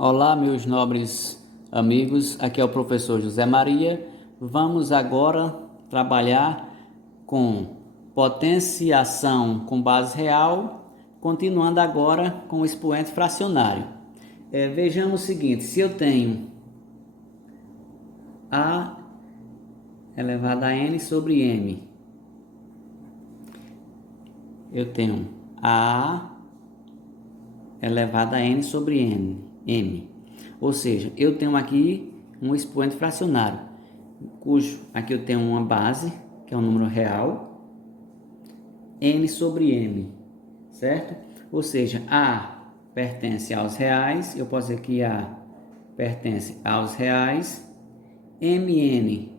Olá, meus nobres amigos, aqui é o professor José Maria. Vamos agora trabalhar com potenciação com base real, continuando agora com o expoente fracionário. Vejamos o seguinte: se eu tenho A elevado a n sobre m, eu tenho A elevado a n sobre m. Ou seja, eu tenho aqui um expoente fracionário, cujo aqui eu tenho uma base, que é um número real, n sobre m, certo? Ou seja, A pertence aos reais, eu posso dizer que A pertence aos reais, mn,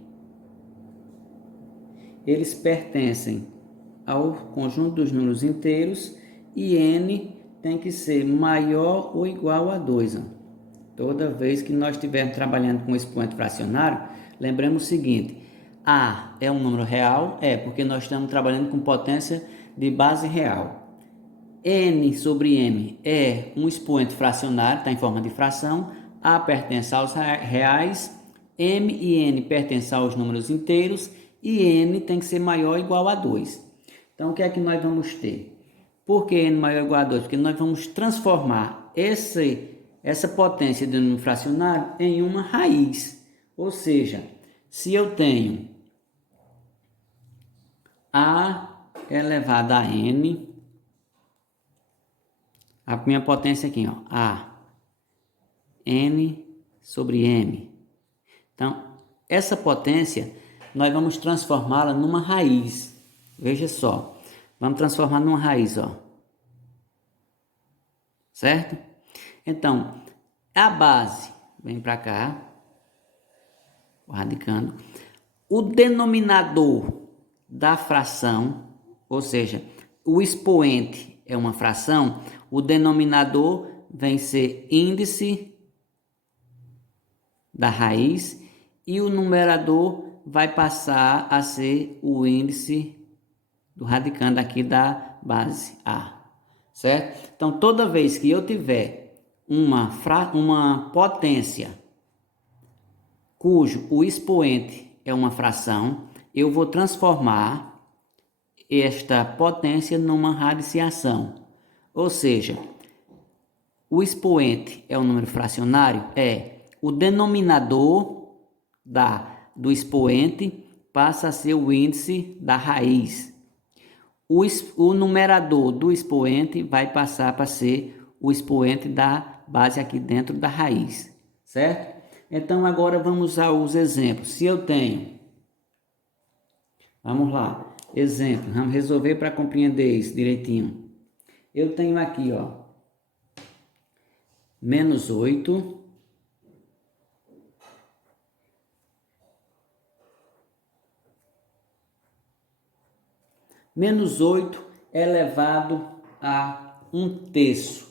eles pertencem ao conjunto dos números inteiros e n tem que ser maior ou igual a 2. Toda vez que nós estivermos trabalhando com expoente fracionário, lembremos o seguinte: A é um número real, porque nós estamos trabalhando com potência de base real. N sobre M é um expoente fracionário, está em forma de fração. A pertence aos reais, M e N pertencem aos números inteiros e N tem que ser maior ou igual a 2. Então, o que é que nós vamos ter? Por que N maior ou igual a 2? Porque nós vamos transformar essa potência de número fracionário em uma raiz. Ou seja, se eu tenho A elevado a N, a minha potência aqui, ó, A, N sobre M. Então, essa potência, nós vamos transformá-la numa raiz. Veja só, vamos transformar numa raiz, ó. Certo? Então, a base, vem para cá, radicando. O denominador da fração, ou seja, o expoente é uma fração, o denominador vem ser índice da raiz e o numerador vai passar a ser o índice do radicando aqui da base A, certo? Então, toda vez que eu tiver uma potência cujo o expoente é uma fração, eu vou transformar esta potência numa radiciação. Ou seja, o expoente é um número fracionário? O denominador do expoente passa a ser o índice da raiz. O numerador do expoente vai passar para ser o expoente da base aqui dentro da raiz, certo? Então, agora vamos usar os exemplos. Se eu tenho, vamos lá, exemplo, vamos resolver para compreender isso direitinho. Eu tenho aqui, ó, menos 8, menos 8 elevado a 1/3.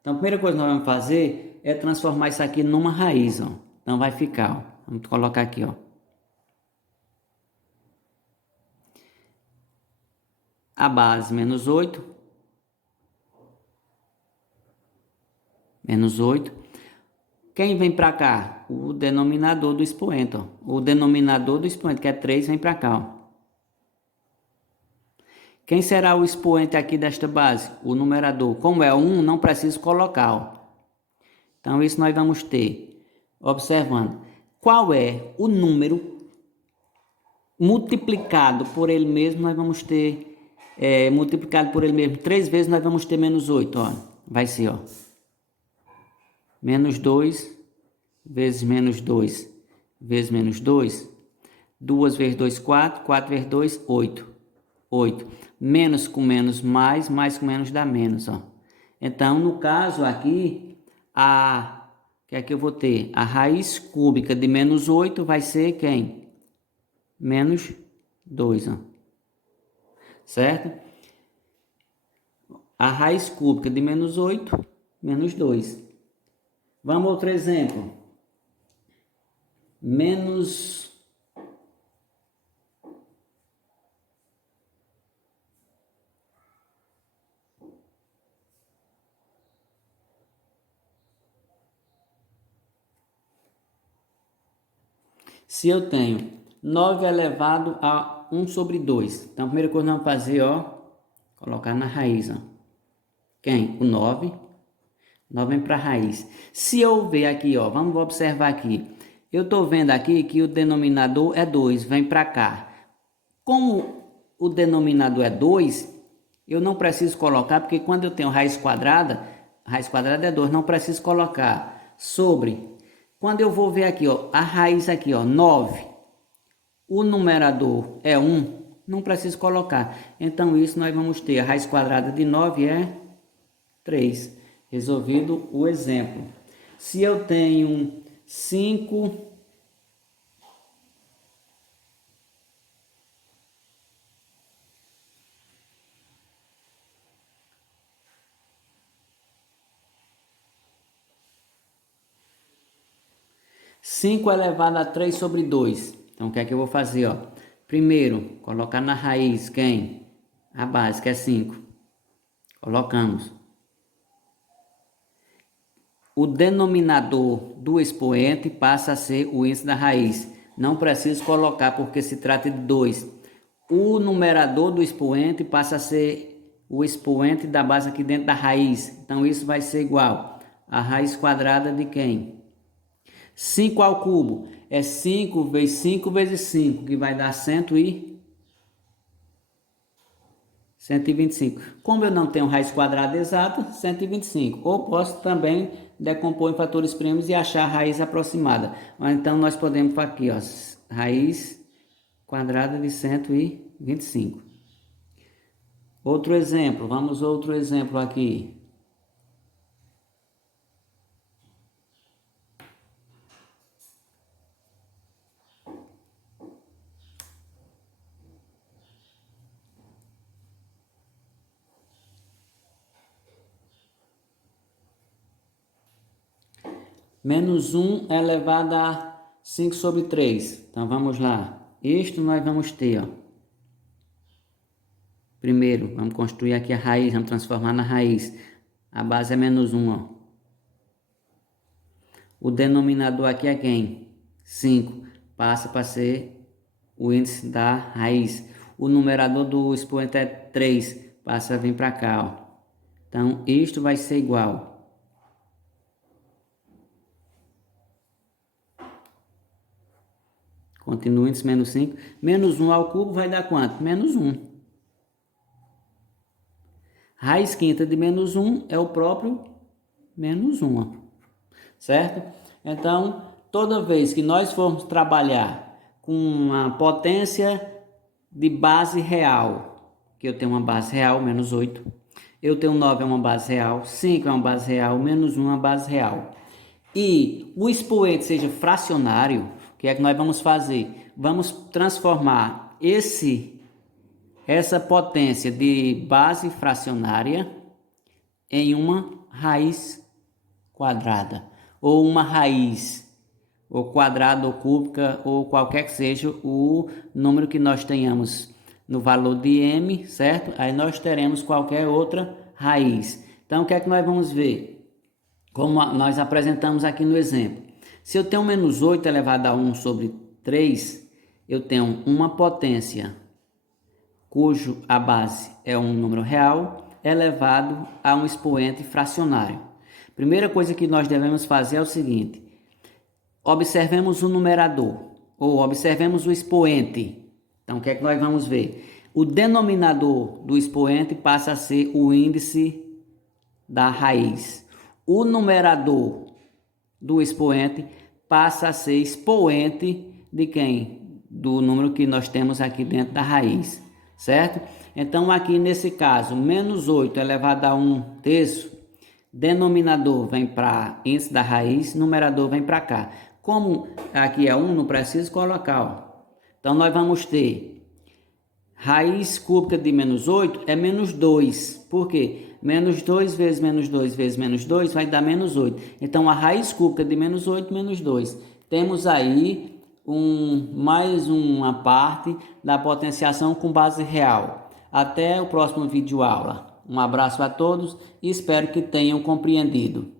Então, a primeira coisa que nós vamos fazer é transformar isso aqui numa raiz, ó. Então, vai ficar, ó. Vamos colocar aqui, ó. A base menos 8. Menos 8. Quem vem para cá? O denominador do expoente, ó. O denominador do expoente, que é 3, vem para cá, ó. Quem será o expoente aqui desta base? O numerador. Como é 1, não preciso colocar, ó. Então, isso nós vamos ter, observando, qual é o número multiplicado por ele mesmo, nós vamos ter, multiplicado por ele mesmo 3 vezes, nós vamos ter menos 8, ó. Vai ser, ó, menos 2 vezes menos 2 vezes menos 2, 2 vezes 2, 4, 4 vezes 2, 8. 8. Menos com menos, mais com menos dá menos, ó. Então, no caso aqui, que é que eu vou ter? A raiz cúbica de menos 8 vai ser quem? Menos 2, ó. Certo? A raiz cúbica de menos 8, menos 2. Vamos a outro exemplo. Menos Se eu tenho 9 elevado a 1 sobre 2. Então, a primeira coisa que nós vamos fazer, ó, colocar na raiz, ó. Quem? O 9. 9 vem para a raiz. Se eu ver aqui, ó, vamos observar aqui. Eu estou vendo aqui que o denominador é 2, vem para cá. Como o denominador é 2, eu não preciso colocar, porque quando eu tenho raiz quadrada é 2, não preciso colocar sobre. Quando eu vou ver aqui, ó, a raiz aqui, ó, 9, o numerador é 1, não preciso colocar. Então, isso nós vamos ter, a raiz quadrada de 9 é 3. Resolvido o exemplo. Se eu tenho 5... Cinco elevado a 3 sobre 2. Então, o que é que eu vou fazer? Ó? Primeiro, colocar na raiz quem? A base, que é 5. Colocamos. O denominador do expoente passa a ser o índice da raiz. Não preciso colocar porque se trata de 2. O numerador do expoente passa a ser o expoente da base aqui dentro da raiz. Então, isso vai ser igual a raiz quadrada de quem? 5 ao cubo é 5 vezes 5 vezes 5, que vai dar 125. Como eu não tenho raiz quadrada exata, 125. Ou posso também decompor em fatores primos e achar a raiz aproximada. Mas então nós podemos aqui, ó, raiz quadrada de 125. Outro exemplo, vamos outro exemplo aqui. Menos 1 elevado a 5 sobre 3. Então, vamos lá. Isto nós vamos ter, ó. Primeiro, vamos construir aqui a raiz, vamos transformar na raiz. A base é menos 1, ó. O denominador aqui é quem? 5. Passa para ser o índice da raiz. O numerador do expoente é 3. Passa a vir para cá, ó. Então, isto vai ser igual. Continua índice menos 5. Menos 1 ao cubo vai dar quanto? Menos 1. Raiz quinta de menos 1 é o próprio menos 1. Ó. Certo? Então, toda vez que nós formos trabalhar com uma potência de base real, que eu tenho uma base real, menos 8. Eu tenho 9 é uma base real, 5 é uma base real, menos 1 é uma base real. E o expoente seja fracionário, o que é que nós vamos fazer? Vamos transformar essa potência de base fracionária em uma raiz quadrada, ou uma raiz, ou quadrada, ou cúbica, ou qualquer que seja o número que nós tenhamos no valor de m, certo? Aí nós teremos qualquer outra raiz. Então, o que é que nós vamos ver? Como nós apresentamos aqui no exemplo. Se eu tenho menos 8 elevado a 1 sobre 3, eu tenho uma potência cujo a base é um número real elevado a um expoente fracionário. Primeira coisa que nós devemos fazer é o seguinte: observemos o numerador, ou observemos o expoente. Então, o que é que nós vamos ver? O denominador do expoente passa a ser o índice da raiz. O numerador do expoente passa a ser expoente de quem? Do número que nós temos aqui dentro da raiz, certo? Então, aqui nesse caso, menos 8 elevado a 1 terço, denominador vem para índice da raiz, numerador vem para cá. Como aqui é 1, não preciso colocar, ó. Então, nós vamos ter raiz cúbica de menos 8 é menos 2. Por quê? Menos 2 vezes menos 2 vezes menos 2 vai dar menos 8. Então, a raiz cúbica de menos 8, menos 2. Temos aí mais uma parte da potenciação com base real. Até o próximo vídeo aula. Um abraço a todos e espero que tenham compreendido.